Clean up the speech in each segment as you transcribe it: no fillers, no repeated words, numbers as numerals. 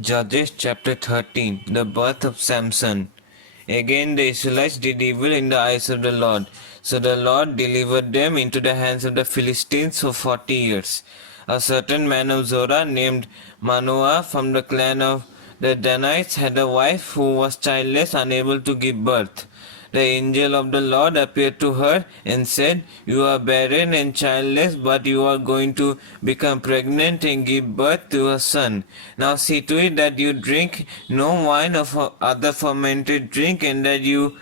Judges chapter 13. The birth of Samson. Again the Israelites did evil in the eyes of the Lord. So the Lord delivered them into the hands of the Philistines for 40 years. A certain man of Zorah named Manoah from the clan of the Danites had a wife who was childless, unable to give birth. The angel of the Lord appeared to her and said, "You are barren and childless, but you are going to become pregnant and give birth to a son. Now see to it that you drink no wine or other fermented drink, and that you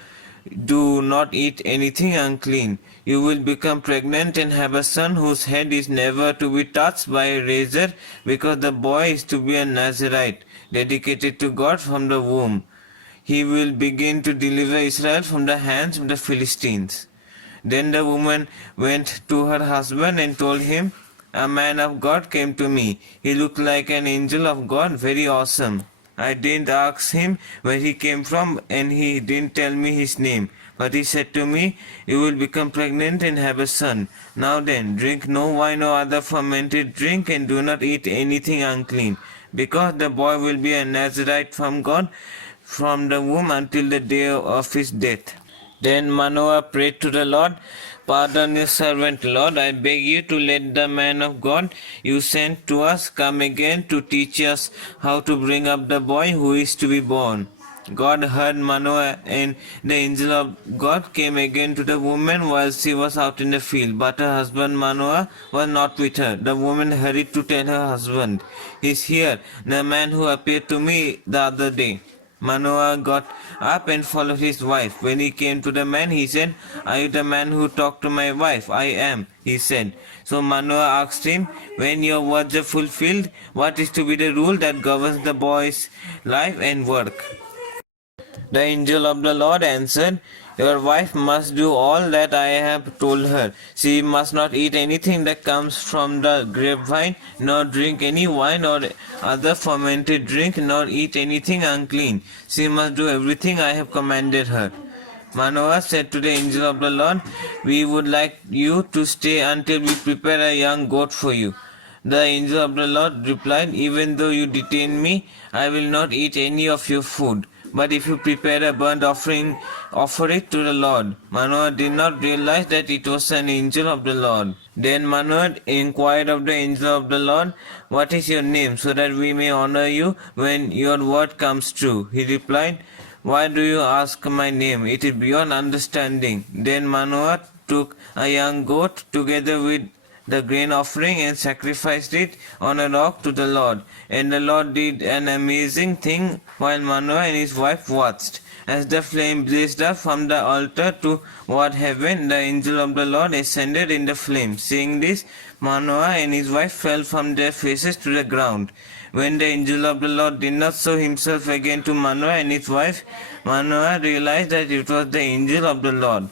do not eat anything unclean. You will become pregnant and have a son whose head is never to be touched by a razor, because the boy is to be a Nazirite, dedicated to God from the womb. He will begin to deliver Israel from the hands of the Philistines." Then the woman went to her husband and told him, "A man of God came to me. He looked like an angel of God, very awesome. I didn't ask him where he came from, and he didn't tell me his name. But he said to me, 'You will become pregnant and have a son. Now then, drink no wine or other fermented drink, and do not eat anything unclean, because the boy will be a Nazirite from God from the womb until the day of his death.' Then Manoah prayed to the Lord, 'Pardon your servant, Lord. I beg you to let the man of God you sent to us come again to teach us how to bring up the boy who is to be born.' God heard Manoah, and the angel of God came again to the woman while she was out in the field, but her husband Manoah was not with her. The woman hurried to tell her husband, 'He's here, the man who appeared to me the other day.' Manoah got up and followed his wife. When he came to the man, he said, 'Are you the man who talked to my wife?' 'I am,' he said. So Manoah asked him, 'When your words are fulfilled, what is to be the rule that governs the boy's life and work?' The angel of the Lord answered, 'Your wife must do all that I have told her. She must not eat anything that comes from the grapevine, nor drink any wine or other fermented drink, nor eat anything unclean. She must do everything I have commanded her.' Manoah said to the angel of the Lord, 'We would like you to stay until we prepare a young goat for you.' The angel of the Lord replied, 'Even though you detain me, I will not eat any of your food. But if you prepare a burnt offering, offer it to the Lord.' Manoah did not realize that it was an angel of the Lord. Then Manoah inquired of the angel of the Lord, 'What is your name, so that we may honor you when your word comes true?' He replied, 'Why do you ask my name? It is beyond understanding.' Then Manoah took a young goat together with the grain offering and sacrificed it on a rock to the Lord. And the Lord did an amazing thing while Manoah and his wife watched. As the flame blazed up from the altar toward heaven, the angel of the Lord ascended in the flame. Seeing this, Manoah and his wife fell from their faces to the ground. When the angel of the Lord did not show himself again to Manoah and his wife, Manoah realized that it was the angel of the Lord.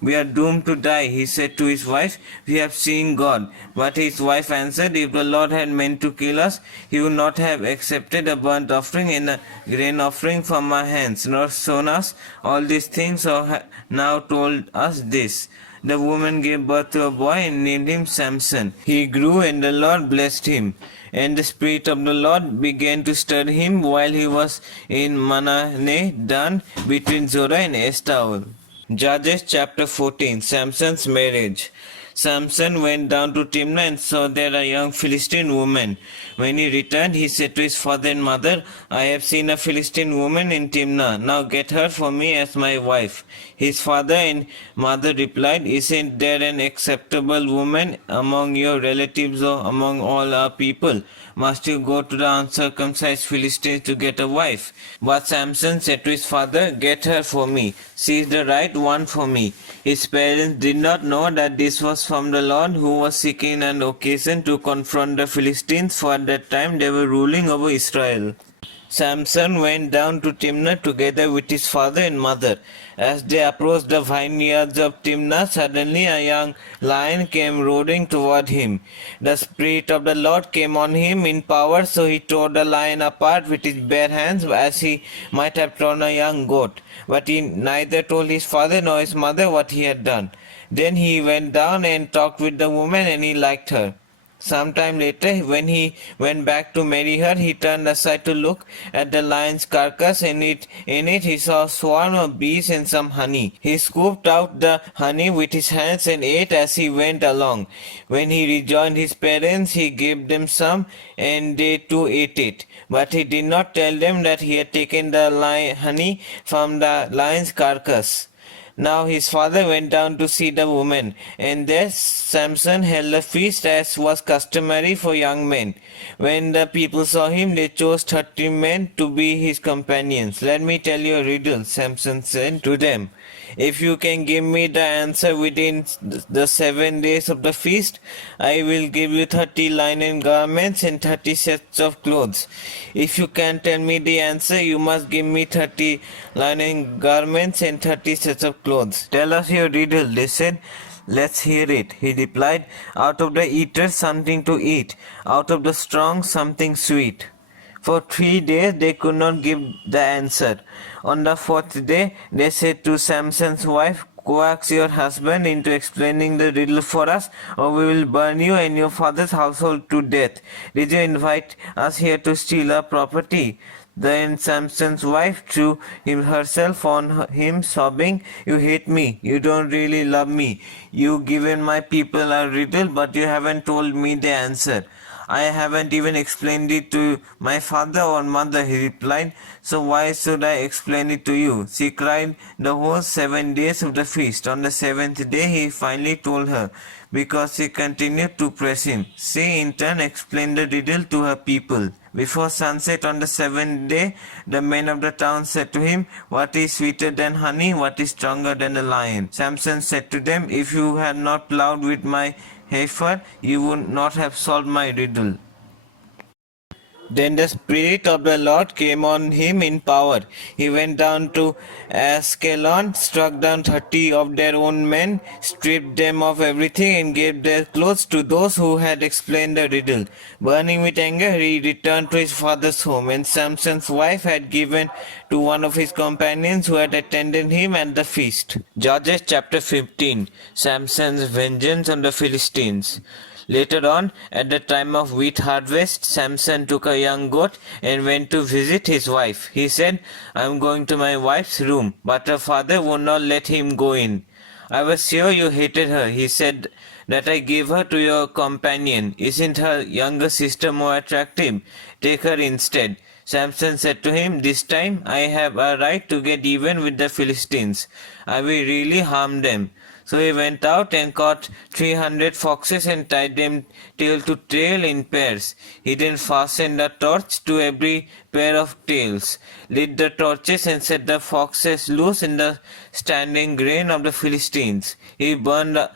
'We are doomed to die,' he said to his wife. 'We have seen God.' But his wife answered, 'If the Lord had meant to kill us, he would not have accepted a burnt offering and a grain offering from our hands, nor shown us all these things, or now told us this.' The woman gave birth to a boy and named him Samson. He grew, and the Lord blessed him. And the Spirit of the Lord began to stir him while he was in Manasseh Dan, between Zorah and Eshtaol. Judges chapter 14. Samson's marriage. Samson went down to Timnah and saw there a young Philistine woman. When he returned, he said to his father and mother, 'I have seen a Philistine woman in Timnah. Now get her for me as my wife.' His father and mother replied, 'Isn't there an acceptable woman among your relatives or among all our people? Must you go to the uncircumcised Philistines to get a wife?' But Samson said to his father, 'Get her for me. She is the right one for me.' His parents did not know that this was from the Lord, who was seeking an occasion to confront the Philistines, for at that time they were ruling over Israel. Samson went down to Timnah together with his father and mother. As they approached the vineyards of Timnah, suddenly a young lion came roaring toward him. The Spirit of the Lord came on him in power, so he tore the lion apart with his bare hands, as he might have torn a young goat. But he neither told his father nor his mother what he had done. Then he went down and talked with the woman, and he liked her. Sometime later, when he went back to marry her, he turned aside to look at the lion's carcass. In it he saw a swarm of bees and some honey. He scooped out the honey with his hands and ate as he went along. When he rejoined his parents, he gave them some, and they too ate it. But he did not tell them that he had taken the honey from the lion's carcass. Now his father went down to see the woman, and there Samson held a feast as was customary for young men. When the people saw him, they chose 30 men to be his companions. Let me tell you a riddle, Samson said to them. If you can give me the answer within the 7 days of the feast, I will give you 30 linen garments and 30 sets of clothes. If you can tell me the answer, you must give me 30 linen garments and 30 sets of clothes. Tell us your riddle, they said. Let's hear it, he replied. Out of the eater something to eat, out of the strong something sweet. For 3 days they could not give the answer. On the 4th day they said to Samson's wife, coax your husband into explaining the riddle for us, or we will burn you and your father's household to death. Did you invite us here to steal our property? Then Samson's wife threw herself on him, sobbing, You hate me. You don't really love me. You've given my people a riddle, but you haven't told me the answer. I haven't even explained it to my father or mother, he replied. So why should I explain it to you? She cried the whole 7 days of the feast. On the 7th day, he finally told her, because she continued to press him. She in turn explained the riddle to her people. Before sunset on the 7th day, the men of the town said to him, What is sweeter than honey? What is stronger than the lion? Samson said to them, If you had not plowed with my heifer, you would not have solved my riddle. Then the Spirit of the Lord came on him in power. He went down to Askelon, struck down 30 of their own men, stripped them of everything, and gave their clothes to those who had explained the riddle. Burning with anger, he returned to his father's home, and Samson's wife had given to one of his companions who had attended him at the feast. Judges chapter 15. Samson's vengeance on the Philistines. Later on, at the time of wheat harvest, Samson took a young goat and went to visit his wife. He said, I am going to my wife's room, but her father would not let him go in. I was sure you hated her, he said, that I gave her to your companion. Isn't her younger sister more attractive? Take her instead. Samson said to him, This time I have a right to get even with the Philistines. I will really harm them. So he went out and caught 300 foxes and tied them tail to tail in pairs. He then fastened a torch to every pair of tails, lit the torches and set the foxes loose in the standing grain of the Philistines. He burned up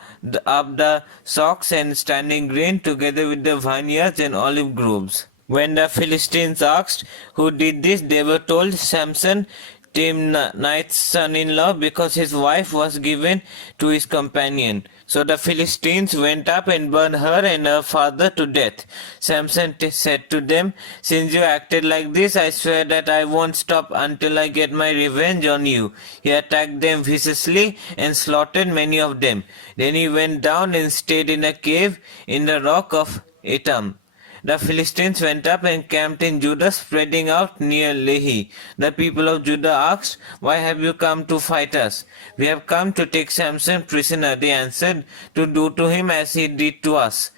the socks and standing grain together with the vineyards and olive groves. When the Philistines asked who did this, they were told, Samson, Timnite's son-in-law, because his wife was given to his companion. So the Philistines went up and burned her and her father to death. Samson said to them, Since you acted like this, I swear that I won't stop until I get my revenge on you. He attacked them viciously and slaughtered many of them. Then he went down and stayed in a cave in the rock of Etam. The Philistines went up and camped in Judah, spreading out near Lehi. The people of Judah asked, Why have you come to fight us? We have come to take Samson prisoner, they answered, to do to him as he did to us.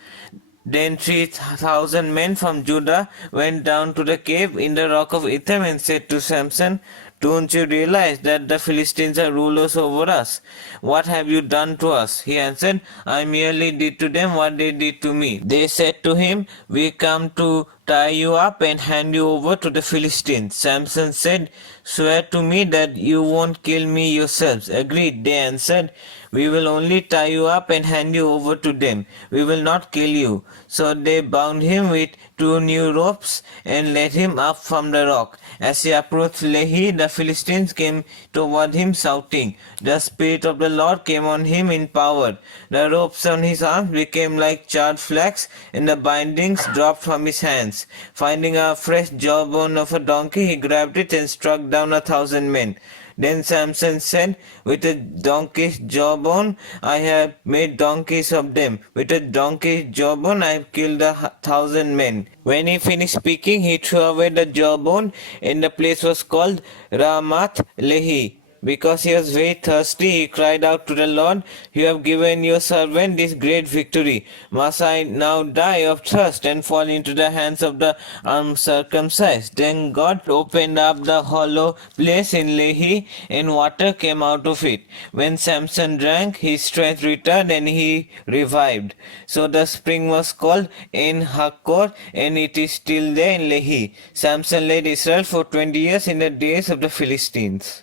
Then 3,000 men from Judah went down to the cave in the rock of Etham and said to Samson, Don't you realize that the Philistines are rulers over us? What have you done to us? He answered, I merely did to them what they did to me. They said to him, We come to tie you up and hand you over to the Philistines. Samson said, Swear to me that you won't kill me yourselves. Agreed, they answered. We will only tie you up and hand you over to them. We will not kill you. So they bound him with 2 new ropes and led him up from the rock. As he approached Lehi, the Philistines came toward him shouting. The Spirit of the Lord came on him in power. The ropes on his arms became like charred flax, and the bindings dropped from his hands. Finding a fresh jawbone of a donkey, he grabbed it and struck down 1,000 men. Then Samson said, with a donkey's jawbone I have made donkeys of them. With a donkey's jawbone I have killed 1,000 men. When he finished speaking, he threw away the jawbone, and the place was called Ramath Lehi. Because he was very thirsty, he cried out to the Lord, "You have given your servant this great victory. Must I now die of thirst and fall into the hands of the uncircumcised?" Then God opened up the hollow place in Lehi, and water came out of it. When Samson drank, his strength returned and he revived. So the spring was called En Hakkor, and it is still there in Lehi. Samson led Israel for 20 years in the days of the Philistines.